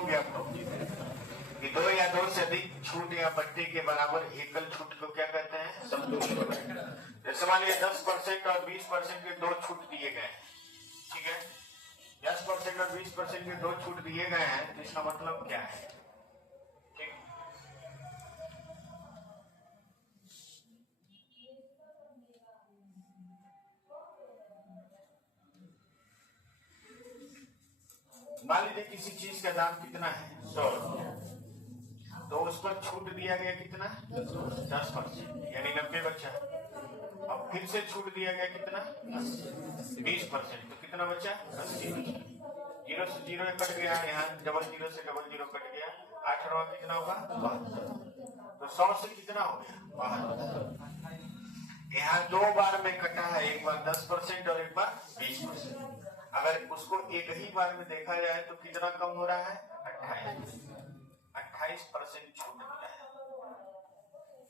होंगे आप लोग कि दो या दो से अधिक छूट या बट्टे के बराबर एकल छूट को क्या कहते हैं? समतुल्य। जैसे मान लीजिए 10% और 20% के दो छूट दिए गए हैं, ठीक है? 10% और 20% के दो छूट दिए गए हैं, तो इसका मतलब क्या है? ठीक, मान लीजिए किसी चीज का दाम कितना है? 100 रुपया, तो उस पर छूट दिया गया कितना? 10%, यानी 90 बचा। अब फिर से छूट दिया गया कितना? 20%, तो कितना बचा? 80 बचा। 0 से 0 कट गया, यहाँ डबल 0 से डबल 0 कट गया, 8 और 9 कितना होगा? 72। तो 100 से कितना हो गया? 72। यहाँ दो बार में कटा है, एक बार 10% और एक बार 20%। अगर उसको एक ही बार में देखा जाए तो कितना कम हो रहा है? 28% छूट मिला है।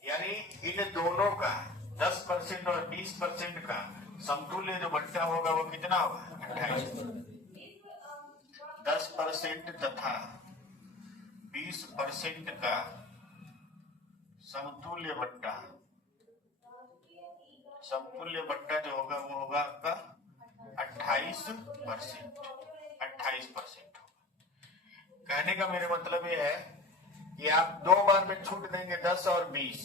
यानी इन दोनों का 10% और 20% का समतुल्य जो बट्टा होगा वो कितना होगा? 28। 10% तथा 20% का समतुल्य बट्टा जो होगा वो होगा आपका 28%। 28% होगा। कहने का मेरे मतलब ये है कि आप दो बार में छूट देंगे 10 और 20,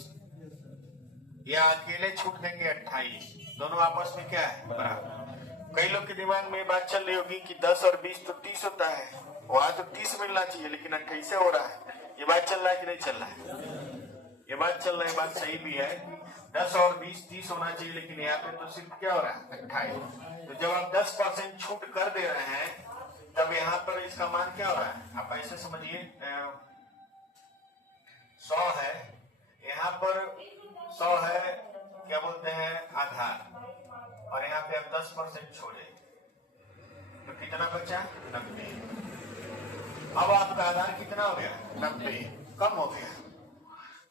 या अकेले छूट देंगे 28, दोनों आपस में क्या है? बराबर। कई लोग के दिमाग में ये बात चल रही होगी कि 10 और 20 तो 30 होता है, वहां तो 30 मिलना चाहिए, लेकिन 28 हो रहा है। ये बात चल रहा है कि नहीं चल रहा है? ये बात चल रहा है, बात सही भी है कि 10 और 20 30 होना चाहिए, लेकिन यहाँ पे तो सिर्फ क्या हो रहा है? 28। तो जब आप 10% छूट कर दे रहे हैं, तब यहाँ पर इसका मान क्या हो रहा है? आप ऐसे समझिए, 100 है, यहाँ पर 100 है, क्या बोलते हैं? आधार, और यहाँ पे आप 10% छोड़े तो कितना बचा? 90। अब आपका आधार कितना हो गया? 90, कम हो गया।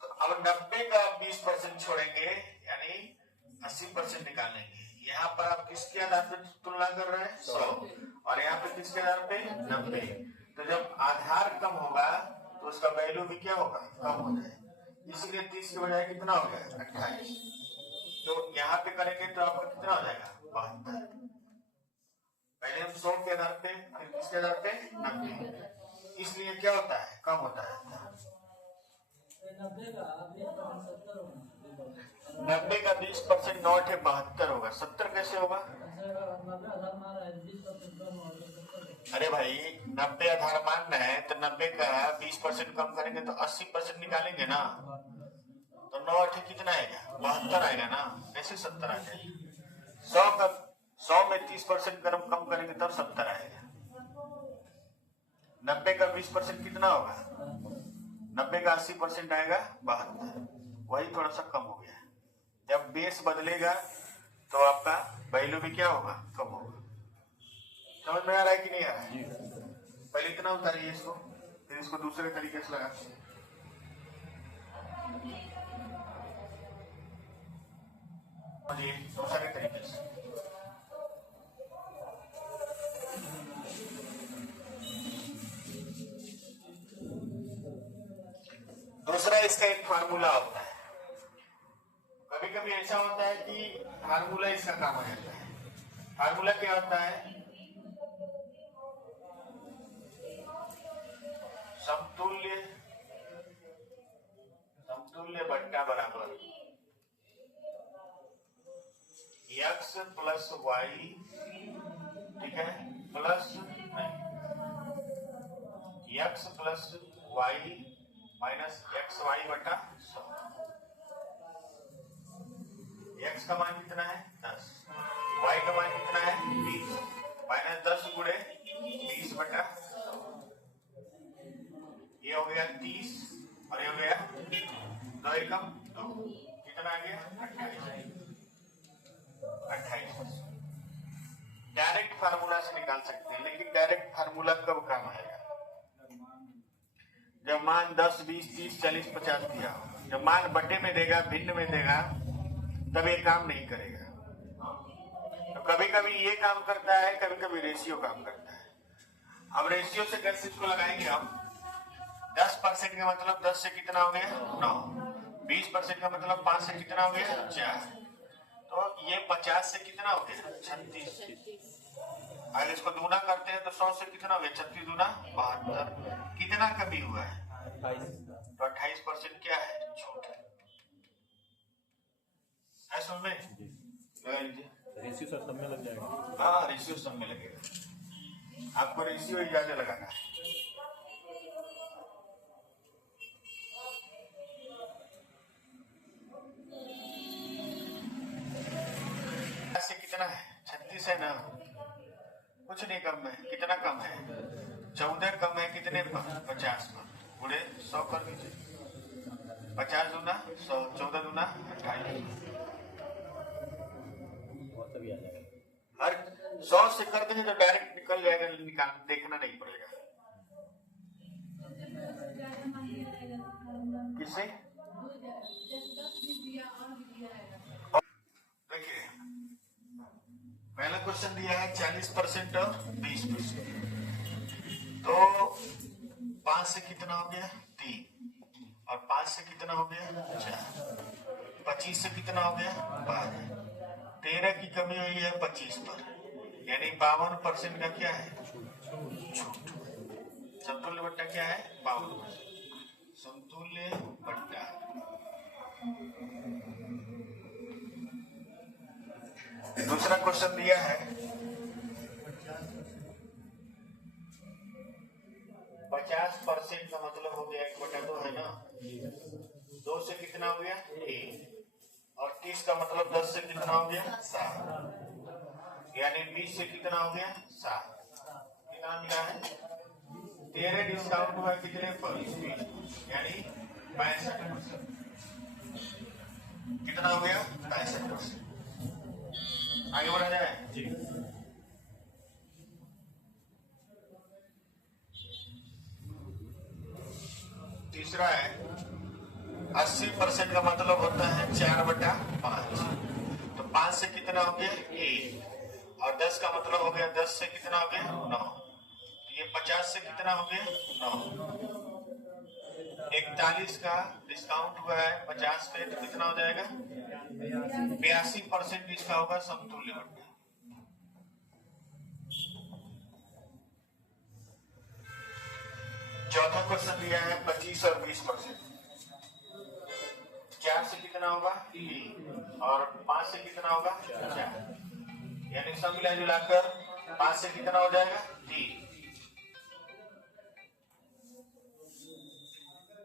तो अब 90 का 20% छोड़ेंगे, यानी 80% निकालेंगे। यहाँ पर आप किसके आधार पर तुलना कर रहे हैं? 100, और यहाँ पे किसके आधार पे? 90। तो जब आधार कम होगा तो उसका वैल्यू भी क्या होगा? कम हो जाएगा। इसलिए 30 के बजाय कितना हो गया? 28। तो यहाँ पे करेंगे तो आपका कितना हो जाएगा? 72। पहले हम 100 के आधार पे, फिर किसके आधार पे? 90। इसलिए क्या होता है? कम होता है। 90 का 20% नॉट है 72 होगा। 70 कैसे होगा? अरे भाई 90 आधार मानना है तो 90 का 20% कम करेंगे तो 80% निकालेंगे ना, तो 9 कितना आएगा? 72 आएगा ना। कैसे 70 आ जाएगा? 100 में 30% कम करेंगे तब 70 आएगा। 90 का 20% कितना होगा? 90 का 80% आएगा 72। वही थोड़ा सा कम हो गया। जब बेस बदलेगा तो आपका वैल्यू भी क्या होगा? कम होगा। समझ में आ रहा है कि नहीं आ रहा है? पहले इतना उतारिए इसको, फिर इसको दूसरे तरीके से लगाते हैं। दूसरे तरीके से दूसरा इसका एक फार्मूला होता है। कभी कभी ऐसा होता है कि फार्मूला इसका काम आ जाता है। फार्मूला क्या होता है? समतुल्य बट्टा बराबर x प्लस वाई, ठीक है, plus x plus Y minus X Y बटा 100। x का मान कितना है? 10, y का मान कितना है? 20, माइनस 10 गुणे 20 बटा 100। ये हो गया 30 और ये हो गया 2 एकम 2, कितना आ गया? 28। डायरेक्ट फार्मूला से निकाल सकते हैं, लेकिन डायरेक्ट फार्मूला कब काम आएगा? जब मान 10 20 30 40 50 दिया हो। जब मान बटे में देगा, भिन्न में देगा, तब ये काम नहीं करेगा। तो कभी कभी ये काम करता है, कभी कभी रेशियो काम करता है। अब रेशियो से कैसे इसको लगाएंगे हम? 10% का मतलब 10 से कितना हो गया 9, 20% का मतलब 5 से कितना हो गया 4, तो ये 50 से कितना हो गया 36। अगर इसको दूना करते हैं तो 100 से कितना हो गया 36 दूना 72, कितना कमी हुआ है तो 28% क्या है छूट है समझ में। रेशियो सर सब में लग जाएगा। हाँ रेशियो सब में लगेगा, आपको रेशियो ही ज्यादा लगाना है। से कितना है 36 है ना, कुछ नहीं कम है, कितना कम है 14 कम है कितने पर 50 पर, पूरे 100 कर दीजिए, 50 दूना 100, 14 दूना 28, हर 100 से कर देंगे तो डायरेक्ट निकल जाएगा, निकाल देखना नहीं पड़ेगा। किससे देखिए पहला क्वेश्चन दिया है 40% और 20%, तो 5 से कितना हो गया 3, और 5 से कितना हो गया 4, 25 से कितना हो गया 12, 13 की कमी हुई है 25 पर, यानी 52% का क्या है छूट। समतुल्य बट्टा क्या है 52%, समतुल्य बट्टा। दूसरा क्वेश्चन दिया है 50% का मतलब हो गया 1/2 है ना, 2 से कितना हो गया 1, और 30 का मतलब 10 से कितना हो गया 7, यानी 20 से कितना हो गया 7, कितना मिला है 13 डिस्काउंट हुआ कितने पर 20, यानी 65%, कितना हो गया 65%। आगे बढ़ा जाए जी। तीसरा है 80% का मतलब होता है 4/5, तो 5 से कितना हो गया 1, और 10 का मतलब हो गया 10 से कितना हो गया 9, तो ये 50 से कितना हो गया 9, 41 का डिस्काउंट हुआ है 50 पे, तो कितना हो जाएगा 82% इसका होगा समतुल्य बट्टा। चौथा क्वेश्चन दिया है 25 और 20%, 4 से कितना होगा 3, और 5 से कितना होगा 4, यानी सब मिला जुलाकर 5 से कितना हो जाएगा 3,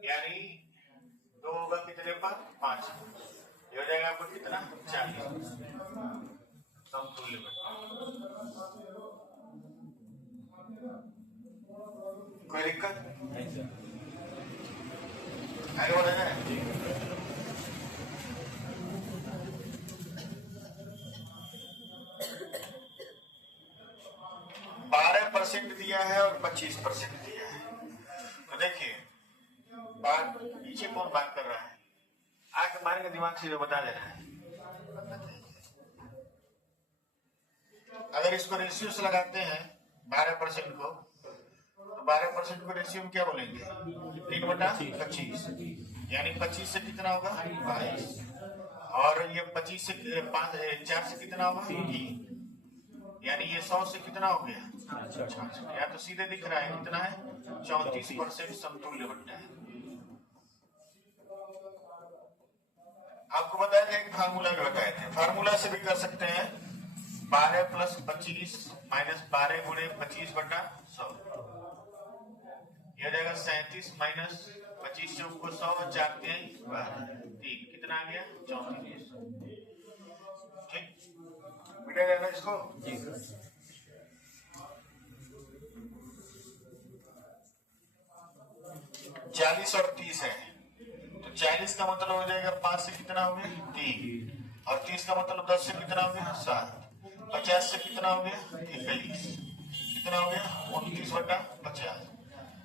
यानी 2 होगा कितने पर 5, ये हो जाएगा आपको कितना 40, समतुल्य बट्टा। कोई दिक्कत आगे बढ़े जाए। 12% दिया है और 25% दिया है, तो देखिए बात पीछे कौन बात कर रहा है, आके मारेंगे दिमाग से जो बता दे रहा है। अगर इसको रेशियो से लगाते हैं 12% को, तो 12% को रेशियो में क्या बोलेंगे 3/25, यानी 25 से कितना होगा 22, और ये 25 से 4 से कितना होगा 3, यानी ये 100 से कितना हो गया 66, या तो सीधे दिख रहा है कितना है 34% समतुल्य बट्टा है। आपको बताया था एक फार्मूला भी बताए थे, फार्मूला से भी कर सकते हैं 12 + 25 - 12 × 25/100, यह हो जाएगा 37 - 25 से ऊपर 100, 4 × 3 = 3, कितना आ गया 34। ठीक मिटा जाएगा इसको जी। 40 और 30 है, तो 40 का मतलब हो जाएगा 5 से कितना हो गया 3, और 30 का मतलब 10 से कितना हो गया 7, 50 से कितना हो गया 21, कितना हो गया 29/50,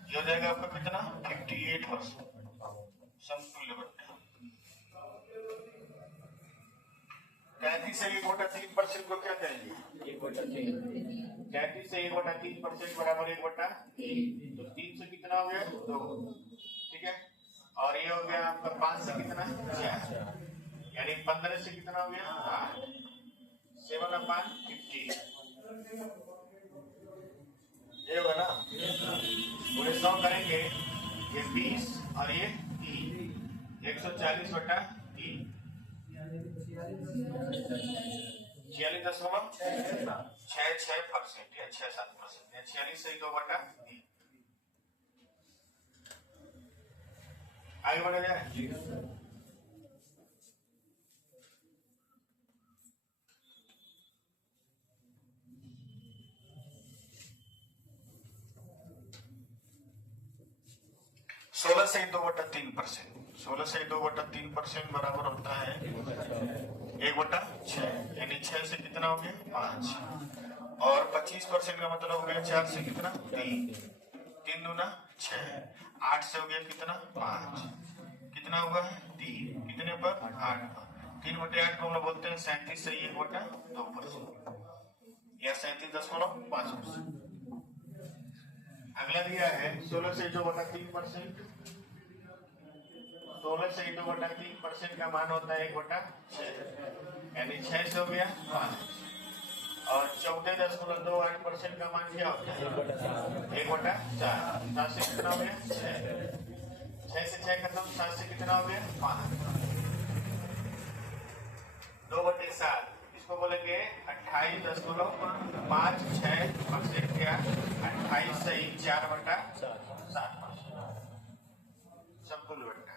ये हो जाएगा आपका कितना 58% समतुल्य बट्टा। 33 से 1/3% को क्या करेंगे 33 से 1/3% बराबर 1/3, तो 3 से कितना हो गया 2, आपका 5 से कितना 4, यानी 15 से कितना हो गया 8, 7/50 ये होगा ना। पूरे 100 करेंगे, ये 20 और ये 3, 140/3, 46.66% या 6-7% या 46 से 2/3। आगे बढ़ा जाए। सोलह से 2/3%, 16 से 2/3% बराबर होता है 1/6, यानी 6 से कितना हो गया 5, और 25% का मतलब हो गया 4 से कितना 3, 3 दूना 6, 8 से हो गया कितना 5, कितना हुआ है 3, कितने पर 8 पर, 3/8 को हम लोग बोलते हैं 37 से 1/2% या 37.5%। अगला दिया है 16 से 2/3%, 16 से 2/3% का मान होता है 1/6, यानी 6 से हो गया 5, और 14.28% का मान क्या होता है 1/4, 7 से कितना हो गया 6 से 6 खत्म, 7 से कितना हो गया 5, 2/7, इसको बोलेंगे 28.56% या 28 से 4/7%। समतुल्य बट्टा।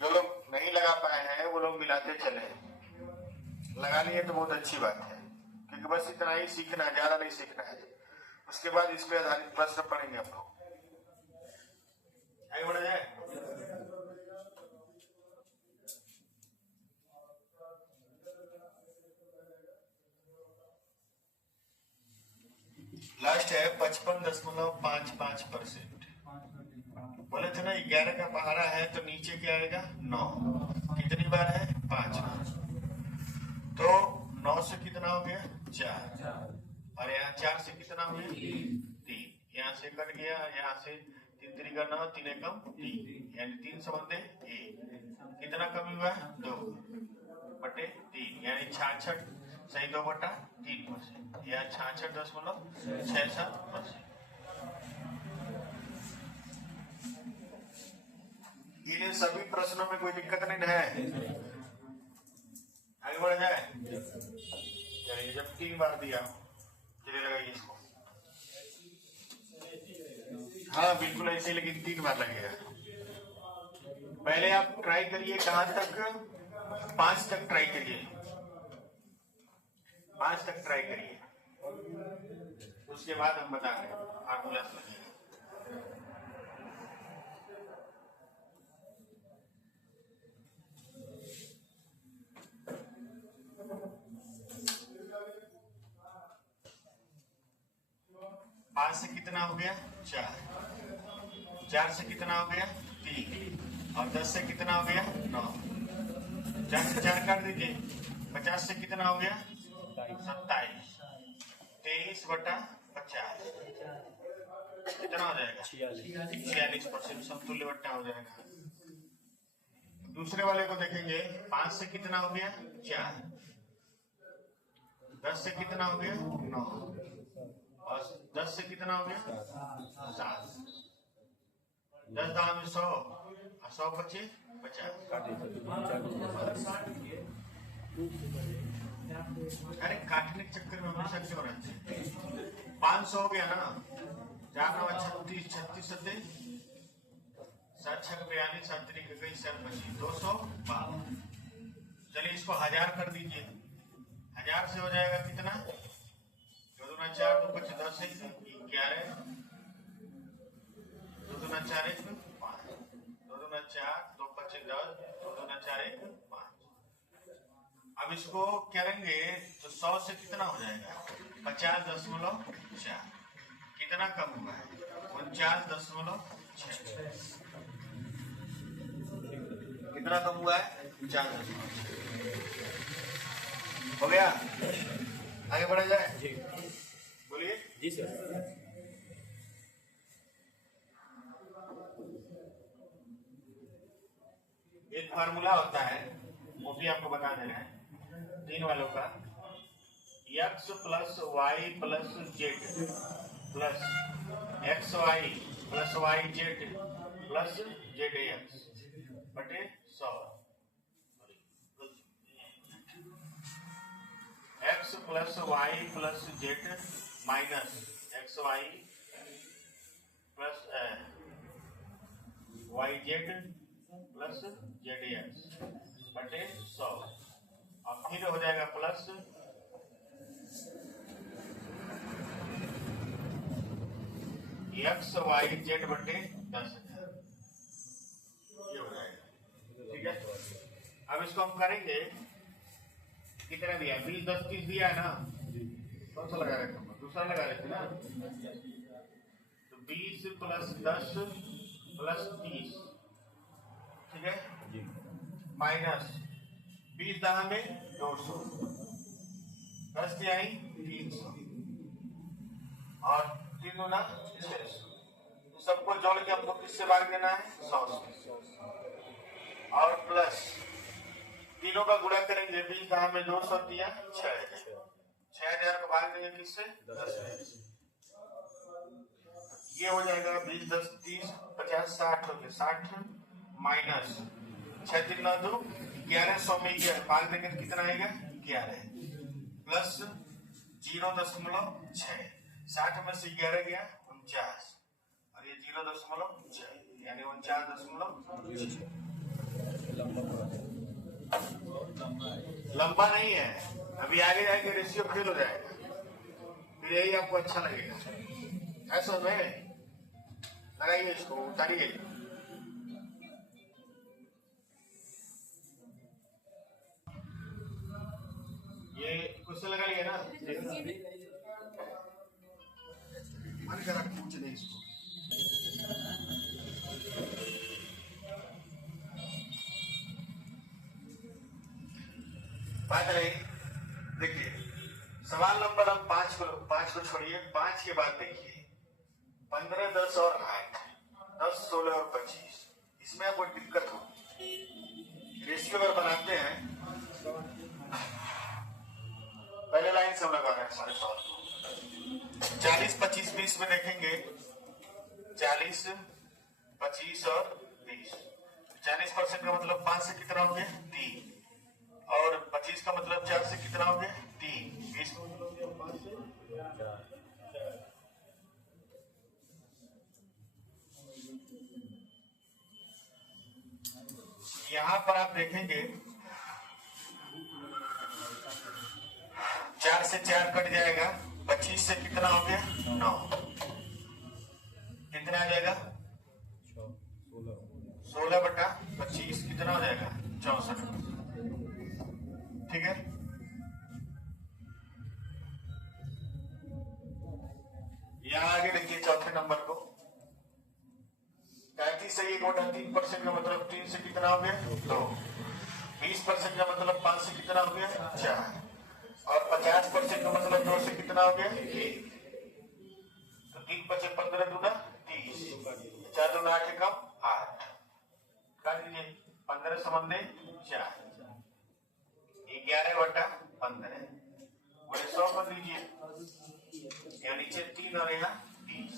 जो लोग नहीं लगा पाए हैं वो लोग मिलाते चले, लगा लिए तो बहुत अच्छी बात है, क्योंकि बस इतना ही सीखना है, ज्यादा नहीं सीखना है। उसके बाद इस पे आधारित प्रश्न पढ़ेंगे आप लोग। आगे बढ़ा जाए। लास्ट है 55.55%। बोले थे ना 11 का पहाड़ा है तो नीचे क्या आएगा 9, कितनी बार है 5 बार, तो 9 से कितना हो गया 4, और यहाँ 4 से कितना हो गया 3, यहाँ से कट गया, यहाँ से 3 3 का 9, 3 एकम 3, यानी 3 संबंधे 1, कितना कमी हुआ 2/3, यानी 66 सही 2/3% या 66.67%। ये सभी प्रश्नों में कोई दिक्कत नहीं है। आगे बढ़ जाए। चलिए, जब 3 बार दिया चलिए लगाइए इसको। हाँ बिल्कुल ऐसे, लेकिन 3 बार लगेगा। पहले आप ट्राई करिए कहां तक, 5 तक ट्राई करिए, 5 तक ट्राई करिए, उसके बाद हम बता रहे हैं फार्मूला लगेगा। पांच से कितना हो गया 4, 4 से कितना हो गया 3, और 10 से कितना हो गया 9, 4 से 4 काट दीजिए, 50 से कितना हो गया 27, 23/50 कितना हो जाएगा 46%, समतुल्य बट्टा हो जाएगा। दूसरे वाले को देखेंगे, 5 से कितना हो गया 4, 10 से कितना हो गया 9, और 10 से कितना हो गया 7, 10 दाम 100, 100 25 50। अरे काटने के चक्कर में हमेशा क्यों रहते हैं। 500 हो गया ना, 4 9 36, 36 सत्ते 7 6 42, 7 3 21, 7 25, 252। चलिए इसको 1000 कर दीजिए, 1000 से हो जाएगा कितना 2 दूना 4, 2 25 10 से 11, 2 दूना 4 1 5, 2 दूना 4, 2 25 10, 2 दूना 4 1 5। अब इसको करेंगे तो 100 से कितना हो जाएगा 50.4, कितना कम हुआ है 49.6, कितना कम हुआ है 49। हो गया, आगे बढ़ा जाए। बोलिए जी सर। एक फार्मूला होता है, वो भी आपको बता दे रहे हैं 3 वालों का, x plus Y plus Z plus X Y plus Y Z plus Z X बटे 100। X plus Y plus Z minus X Y plus Y Z plus Z X बटे 100 और फिर हो जाएगा प्लस एक्स वाई जेड बटे 10,000, ये हो जाएगा। ठीक है, अब इसको हम करेंगे, कितना दिया 20 10 30 दिया है ना, कौन सा लगा रहे थे, दूसरा लगा रहे थे ना, तो 20 प्लस 10 प्लस 30, ठीक है, माइनस 20 दहा में 200, 10 दिया 300 और 3 गुना 600, सबको जोड़ के हमको किससे भाग देना है 100 से, और प्लस तीनों का गुणा करेंगे, 20 दहा में 200 दिया 6,000 को भाग देंगे किससे 10,000, ये हो जाएगा 20 10 30 50 60 हो गया 60 माइनस 6 3 9 2 1100 में 11 भाग देंगे तो कितना आएगा 11 प्लस 0.6, 60 में से 11 गया 49 और ये 0.6 यानी 49.6। लंबा नहीं है, अभी आगे जाके रेशियो फेल हो जाएगा, फिर यही आपको अच्छा लगेगा। ऐसा में लगाइए, इसको उतारिए, ये कुछ लगा लिया ना, मन करा पूछ नहीं इसको। बात रही, देखिए सवाल नंबर हम 5 को छोड़िए, 5 के बाद देखिए 15 10 और 8 10 16 और 25, इसमें आपको दिक्कत हो, रेशियो अगर बनाते हैं पहले लाइन से हम लगा रहे हैं सारे सवाल को, 40 25 20 में देखेंगे 40 25 और 20, 40% का मतलब 5 से कितना हो गया 3 और 25 का मतलब 4 से कितना हो गया 3, 20 का मतलब हो गया 5 से 4। यहां पर आप देखेंगे 4 से 4 कट जाएगा, 25 से कितना हो गया 9, कितना आ जाएगा 16 बटा 25 कितना हो जाएगा 64। ठीक है, यहां आगे देखिए चौथे नंबर को, 35 से 1 बटा 3% का मतलब 3 से कितना हो गया 2, 20% का मतलब 5 से कितना हो गया 4 और 50% का मतलब 2 से कितना हो गया 1, तो 3 5 15 दूना 30, 4 दूना 8 कम 8, काट दीजिए 15 समझने 4, 11 बटा 15 बड़े 100 कर दीजिए, यहाँ नीचे 3 और यहाँ 30,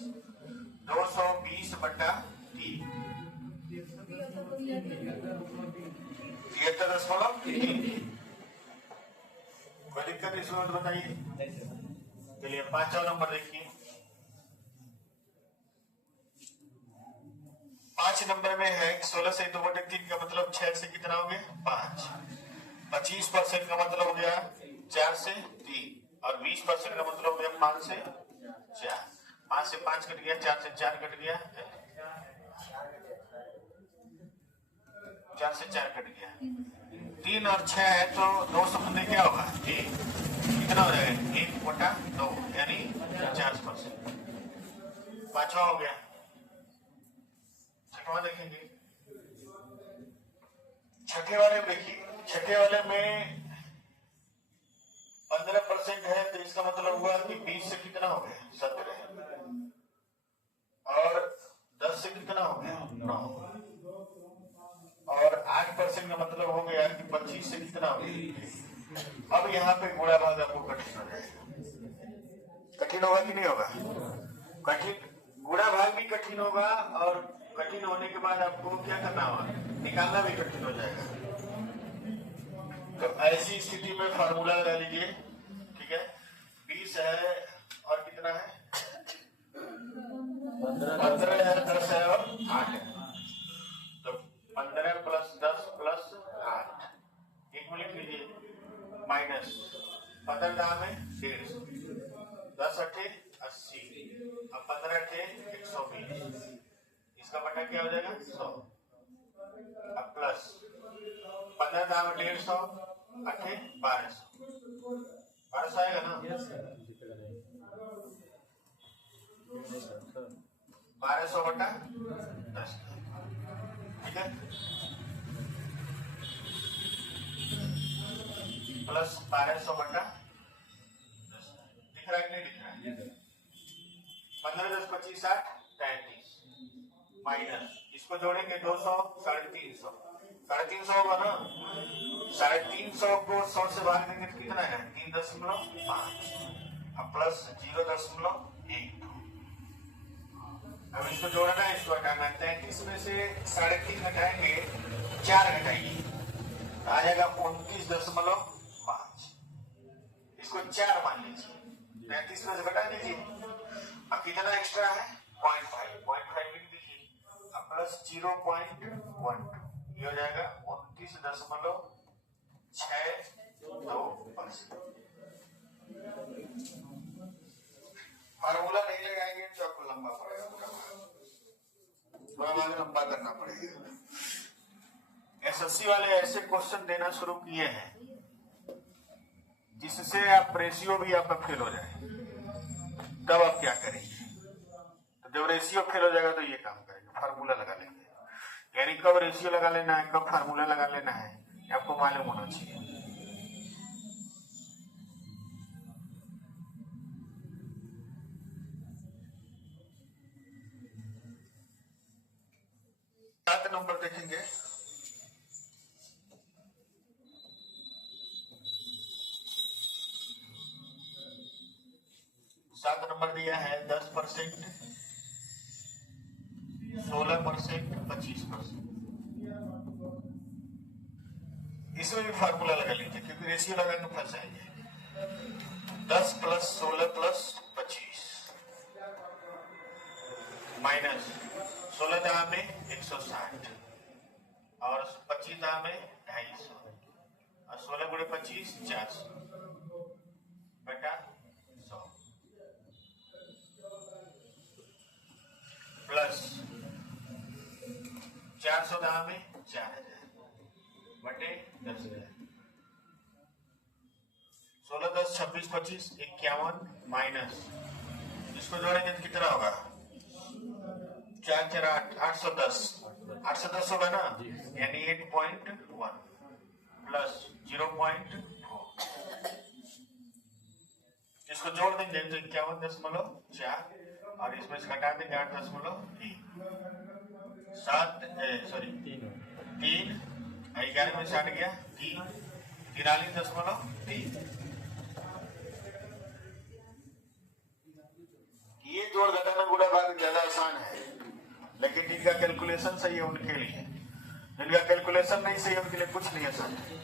220 बटा 3, 73.3। कोई दिक्कत इसमें मत बताइए। चलिए 5वां नंबर देखिए, 5 नंबर में है 16 से 2 बटे 3 का मतलब 6 से कितना हो गया 5, 25% का मतलब हो गया 4 से 3 और 20% का मतलब हो गया 5 से 4, 5 से 5 कट गया, 4 से 4 कट गया, 4 से 4 कट गया, 3 और 6 है तो 2 समझने क्या होगा 1, कितना हो जाएगा 1 बटा 2 यानी 50%। 5वां हो गया, 6वां देखेंगे, छठे वाले में देखिए, छठे वाले में 15% है तो इसका मतलब हुआ कि 20 से कितना हो गया 17 और 10 से कितना हो गया 9 और 8 60% का मतलब हो गया कि 25 से कितना हो गया। अब यहाँ पे गुणा भाग आपको कठिन हो जाएगा। कठिन होगा कि नहीं होगा? कठिन, गुणा भाग भी कठिन होगा और कठिन होने के बाद आपको क्या करना होगा, निकालना भी कठिन हो जाएगा। तो ऐसी स्थिति में फार्मूला लगा लीजिए, ठीक है। 20 है और कितना है, 15 है, 10 है और 8 है। तो 15 + 10 + 8, एक में लिख लीजिए, माइनस 15 दाम है 150, 10 8 80, अब 15 8 120, इसका बटा क्या हो जाएगा 100। अब प्लस 15 दाम 150, 8 1200, 1200 आएगा ना, 1200 बटा 10, ठीक है, प्लस 1200 बटा 10, दिख रहा है कि नहीं दिख रहा है? 15 10 25 60 33, माइनस इसको जोड़ेंगे 200 350, 350 होगा ना, 350 को 100 से भाग देंगे तो कितना है 3.5, अब प्लस 0.1। अब इसको जोड़ना है, इसको हटाना है। 33 में से 3.5 घटाएंगे, 4 घटाइए, आ जाएगा 29.5। इसको 4 मान लीजिए, 33 में से घटा दीजिए। अब कितना एक्स्ट्रा है 0.5 लिख दीजिए, अब प्लस 0.1, ये हो जाएगा 29.62%। फार्मूला नहीं लगाएंगे तो आपको लंबा पड़ेगा, थोड़ा लंबा करना पड़ेगा। एसएससी वाले ऐसे क्वेश्चन देना शुरू किए हैं जिससे आप रेशियो भी आपका फेल हो जाए, तब आप क्या करेंगे? तो जब रेशियो फेल हो जाएगा तो ये काम करेंगे, फार्मूला लगा लेंगे। यानी कब रेशियो लगा लेना है, कब फार्मूला लगा लेना है, आपको मालूम होना चाहिए। सात नंबर देखेंगे, सात नंबर दिया है 10%, 16%, 25%। इसमें भी फार्मूला लगा लीजिए क्योंकि रेशियो लगा के फंस जाएंगे। 10 + 16 + 25 माइनस 16 दाम में 160 और 25 दाम में 250 और 16 × 25 400 बटा 100 प्लस 400 दाम में 4000 बटे 10,000। 16 10 26 25 51 माइनस इसको जोड़ेंगे तो कितना होगा 4 4 8 810 होगा ना, यानी 8.1 प्लस 0.4, इसको जोड़ देंगे तो 51.4 और इसमें से घटा देंगे 8.1, 3 11 में 60 गया 43.3। ये जोड़ घटाना गुणा भाग ज्यादा आसान है, लेकिन जिनका कैलकुलेशन सही है उनके लिए, जिनका कैलकुलेशन नहीं सही है उनके लिए कुछ नहीं आसान है।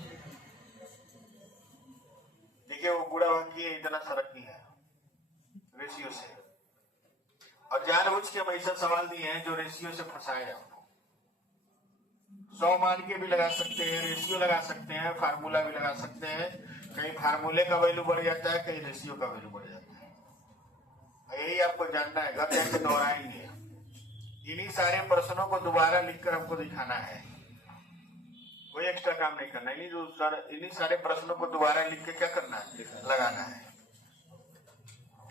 देखिए वो गुणा भाग की इतना फर्क नहीं है रेशियो से, और जानबूझ के हम ऐसा सवाल दिए हैं जो रेशियो से फंसाए आपको। 100 मान के भी लगा सकते हैं, रेशियो लगा सकते हैं, फार्मूला भी लगा सकते हैं। कहीं फार्मूले का वैल्यू बढ़ जाता है, कहीं रेशियो का वैल्यू बढ़ जाता है। यही आपको जानना है, घर जाकर दोहराएंगे। इन्हीं सारे प्रश्नों को दोबारा लिखकर हमको दिखाना है, कोई एक्स्ट्रा काम नहीं करना। इन्हीं सारे प्रश्नों को दोबारा लिख के क्या करना है, लगाना है।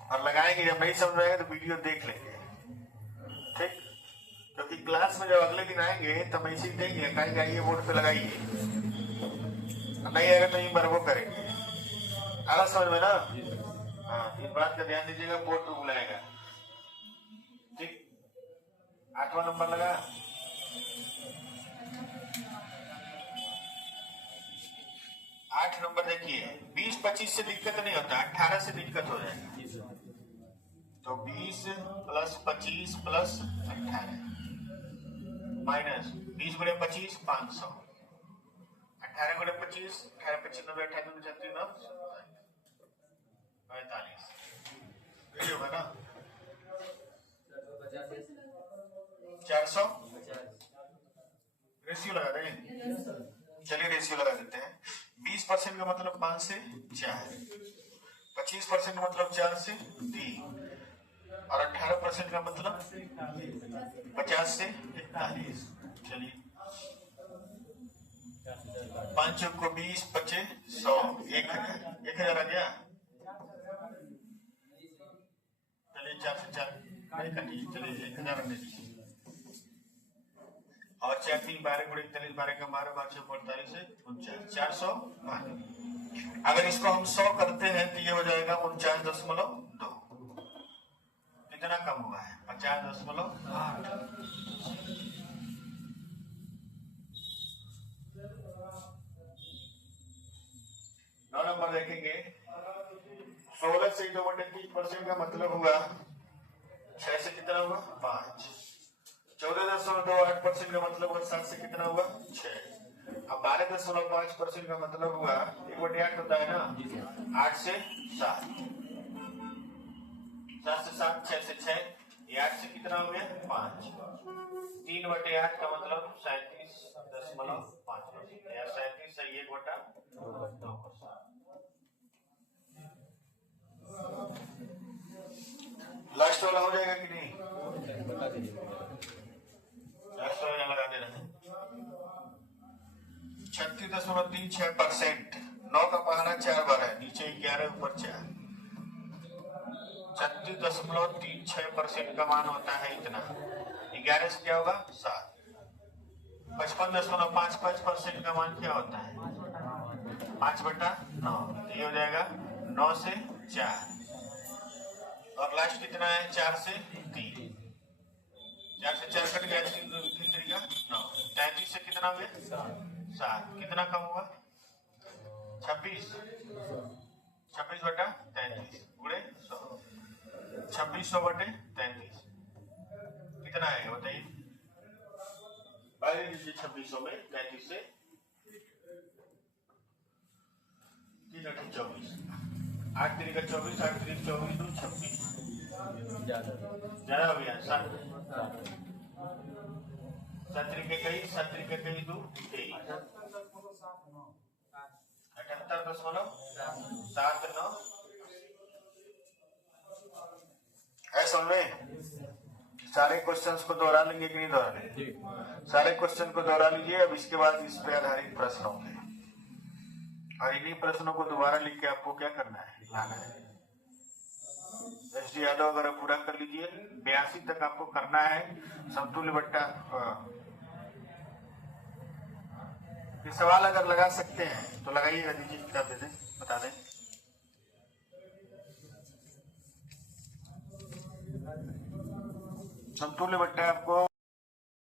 और लगाएंगे, जब नहीं समझ आएगा तो वीडियो देख लेंगे, ठीक। क्योंकि क्लास में जब अगले दिन आएंगे तब ऐसे देंगे, कहीं जाइए बोर्ड पे लगाइए, नहीं आएगा तो ये बरबो करेंगे। आला समझ में ना? हाँ, इस बात का ध्यान दीजिएगा, बोर्ड पे बुलाएगा, ठीक। 8वां नंबर लगा, 8 नंबर देखिए, 20-25 से दिक्कत नहीं होता, 18 से दिक्कत हो जाएगा। जी सर। तो 20 प्लस 25 प्लस 18 माइनस 20 गुणे 25 500, 18 गुणे 25, 18 25 90, 18 36 9 45, यही होगा ना 400। रेशियो लगा देंगे, चलिए रेशियो लगा देते हैं। 20% का मतलब 5 से 4, 25% का मतलब 4 से 3, और 18% का मतलब 50 से 41। चलिए 5 को 20 25 100 1000 आ गया। चलिए 4 से 4 नहीं कटिए, चलिए 1000 ले लीजिए, और 4 3 12 गुणे 41 12 का 12 5 6 45 से 49 400। अगर इसको हम 100 करते हैं तो ये हो जाएगा 49.2। कितना कम हुआ है? 50.8। 9 नंबर देखेंगे, 16 से 2/3% का मतलब हुआ 6 से कितना हुआ 5। 14.28% का मतलब हुआ 7 से कितना हुआ 6। अब 12.5% का मतलब हुआ 1/8 होता है ना, 8 से 7, 7 से 7, 6 से 6, ये 8 से कितना हो गया 5। 3/8 का मतलब 37.5%, या 37 से 1/2%। लास्ट वाला हो जाएगा कि नहीं? बता दीजिए। लास्ट वाला यहाँ लगा दे रहे हैं। 36.36%। 9 का पहाड़ा 4 बार है, नीचे 11 ऊपर 4। 36.36% का मान होता है इतना। 11 से क्या होगा 7। 55.55% का मान क्या होता है 5/9, ये हो जाएगा 9 से 4, और लास्ट कितना है 4 से 3। 4 से 4 कट गया, 3 तरीका 9। 33 से कितना हो गया 7, कितना कम हुआ 26। 26/33 गुणे 100, 2600/33 कितना आएगा बताइए? 2600 में 33 से 3 8 24, 8 3 का 24, 8 3 24 2 26, ज्यादा हो गया 7 3 के कई 7 3 के कई 2 23, 78.79 है। समझ में? सारे क्वेश्चंस को दोहरा लेंगे कि नहीं दोहराने? सारे क्वेश्चन को दोहरा लीजिए। अब इसके बाद इस पे आधारित प्रश्न होंगे, और इन्हीं प्रश्नों को दोबारा लिख के आपको क्या करना है, लिखाना है। एसडी यादव अगर पूरा कर लीजिए, 82 तक आपको करना है। समतुल्य बट्टा ये सवाल अगर लगा सकते हैं तो लगाइएगा, दीजिए किताब दे दें, बता दें। समतुल्य बट्टा आपको